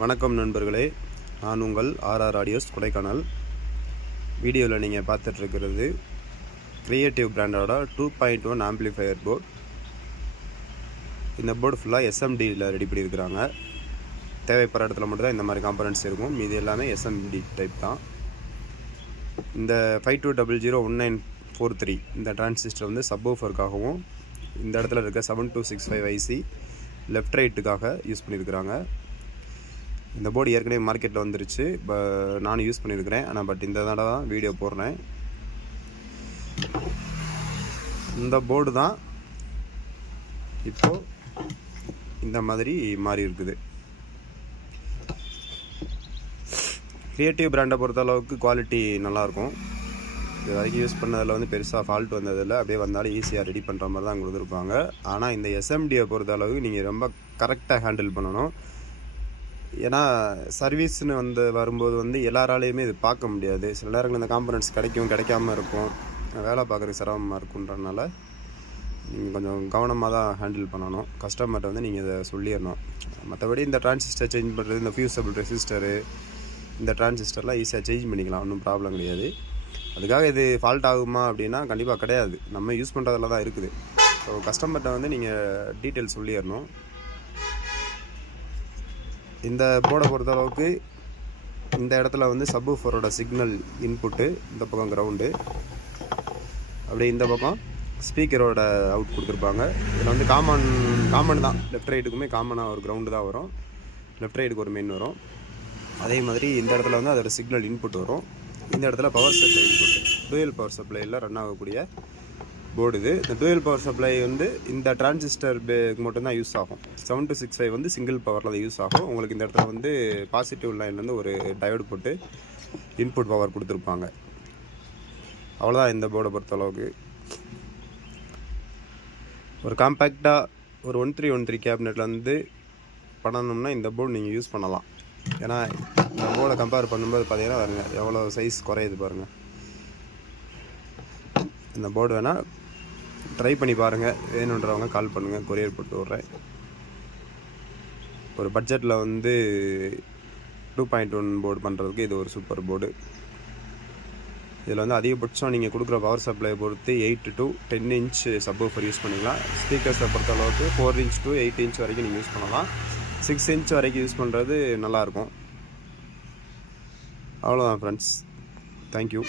வணக்கம் நண்பர்களே, நான் உங்கள் ஆர்ஆர் ஆடியோஸ் கொடைக்கானல். வீடியோவில் நீங்கள் பார்த்துட்ருக்கிறது கிரியேட்டிவ் பிராண்டோட 2.1 ஆம்பிளிஃபையர் போர்ட். இந்த போர்டு ஃபுல்லாக எஸ்எம்டியில் ரெடி பண்ணியிருக்கிறாங்க. தேவைப்படுற இடத்துல மட்டும்தான் இந்த மாதிரி காம்பனன்ட்ஸ் இருக்கும், மீது எல்லாமே எஸ்எம்டி டைப் தான். இந்த 52001943 இந்த டிரான்சிஸ்டர் வந்து சப்வூஃபருக்காகவும், இந்த இடத்துல இருக்க 7265 ஐசி லெஃப்ட் ரைட்டுக்காக யூஸ் பண்ணியிருக்கிறாங்க. இந்த போர்டு ஏற்கனவே மார்க்கெட்டில் வந்துருச்சு, நானும் யூஸ் பண்ணியிருக்கிறேன். ஆனால் இந்த தடவை தான் வீடியோ போடுறேன். இந்த போர்டு தான் இப்போது இந்த மாதிரி மாறி இருக்குது. கிரியேட்டிவ் பிராண்டை பொறுத்த அளவுக்கு குவாலிட்டி நல்லாயிருக்கும். இது வரைக்கும் யூஸ் பண்ணதில் வந்து பெருசாக ஃபால்ட் வந்ததில்லை. அப்படியே வந்தாலும் ஈஸியாக ரெடி பண்ணுற மாதிரி தான் கொடுத்துருப்பாங்க. ஆனால் இந்த எஸ்எம்டியை பொறுத்த அளவுக்கு நீங்கள் ரொம்ப கரெக்டாக ஹேண்டில் பண்ணணும். ஏன்னா சர்வீஸ்னு வரும்போது வந்து எல்லாராலையுமே இது பார்க்க முடியாது. சில நேரங்கள் இந்த காம்பனன்ட்ஸ் கிடைக்காம இருக்கும், வேலை பார்க்குறதுக்கு சிரமமாக இருக்குன்றனால நீங்கள் கொஞ்சம் கவனமாக தான் ஹேண்டில் பண்ணணும். கஸ்டமர்கிட்ட வந்து நீங்கள் இதை சொல்லிடணும். மற்றபடி இந்த டிரான்சிஸ்டர் சேஞ்ச் பண்ணுறது, இந்த ஃபியூசபிள் ரெசிஸ்டரு, இந்த டிரான்சிஸ்டர்லாம் ஈஸியாக சேஞ்ச் பண்ணிக்கலாம், ஒன்றும் ப்ராப்ளம் கிடையாது. அதுக்காக இது ஃபால்ட் ஆகுமா அப்படின்னா கண்டிப்பாக கிடையாது, நம்ம யூஸ் பண்ணுறதுல தான் இருக்குது. ஸோ கஸ்டமர்கிட்ட வந்து நீங்கள் டீட்டெயில் சொல்லிடணும். இந்த போர்டை பொறுத்தளவுக்கு இந்த இடத்துல வந்து சப்வூஃபரோட சிக்னல் இன்புட்டு, இந்த பக்கம் கிரவுண்டு, அப்படியே இந்த பக்கம் ஸ்பீக்கரோட அவுட் கொடுத்துருப்பாங்க. இதில் வந்து காமன் தான், லெஃப்ட் ரைட்டுக்குமே காமனாக ஒரு கிரவுண்டு தான் வரும், லெஃப்ட் ரைட்டுக்கு ஒரு மெயின் வரும். அதே மாதிரி இந்த இடத்துல வந்து அதோட சிக்னல் இன்புட் வரும். இந்த இடத்துல power supply input, dual power சப்ளையில் ரன் ஆகக்கூடிய போர்டு இது. இந்த டூயல் பவர் சப்ளை வந்து இந்த டிரான்சிஸ்டர் மட்டும்தான் யூஸ் ஆகும். 7265 வந்து சிங்கிள் பவரில் தான் யூஸ் ஆகும். உங்களுக்கு இந்த இடத்துல வந்து பாசிட்டிவ் லைன்லேருந்து ஒரு டயோடு போட்டு இன்புட் பவர் கொடுத்துருப்பாங்க. அவ்வளோதான் இந்த போர்டை பொறுத்தளவுக்கு. ஒரு காம்பேக்டாக ஒரு 1313 கேபினெட்டில் வந்து பண்ணணும்னா இந்த போர்டு நீங்கள் யூஸ் பண்ணலாம். ஏன்னா இந்த போர்டை கம்பேர் பண்ணும்போது பார்த்தீங்கன்னா பாருங்க எவ்வளோ சைஸ் குறையுது பாருங்கள். இந்த போர்டு வேணால் ட்ரை பண்ணி பாருங்கள், வேணுன்றவங்க கால் பண்ணுங்கள், கொரியர் போட்டு விட்றேன். ஒரு பட்ஜெட்டில் வந்து 2.1 போர்டு பண்ணுறதுக்கு இது ஒரு சூப்பர் போர்டு. இதில் வந்து அதிகபட்சம் நீங்கள் கொடுக்குற பவர் சப்ளை பொறுத்து 8 to 10 இன்ச் சப்வூஃபர் யூஸ் பண்ணிக்கலாம். ஸ்பீக்கர்ஸை பொறுத்த அளவுக்கு 4 inch to 8 inch வரைக்கும் நீங்கள் யூஸ் பண்ணலாம். 6 inch வரைக்கும் யூஸ் பண்ணுறது நல்லாயிருக்கும். அவ்வளோதான் ஃப்ரெண்ட்ஸ், தேங்க்யூ.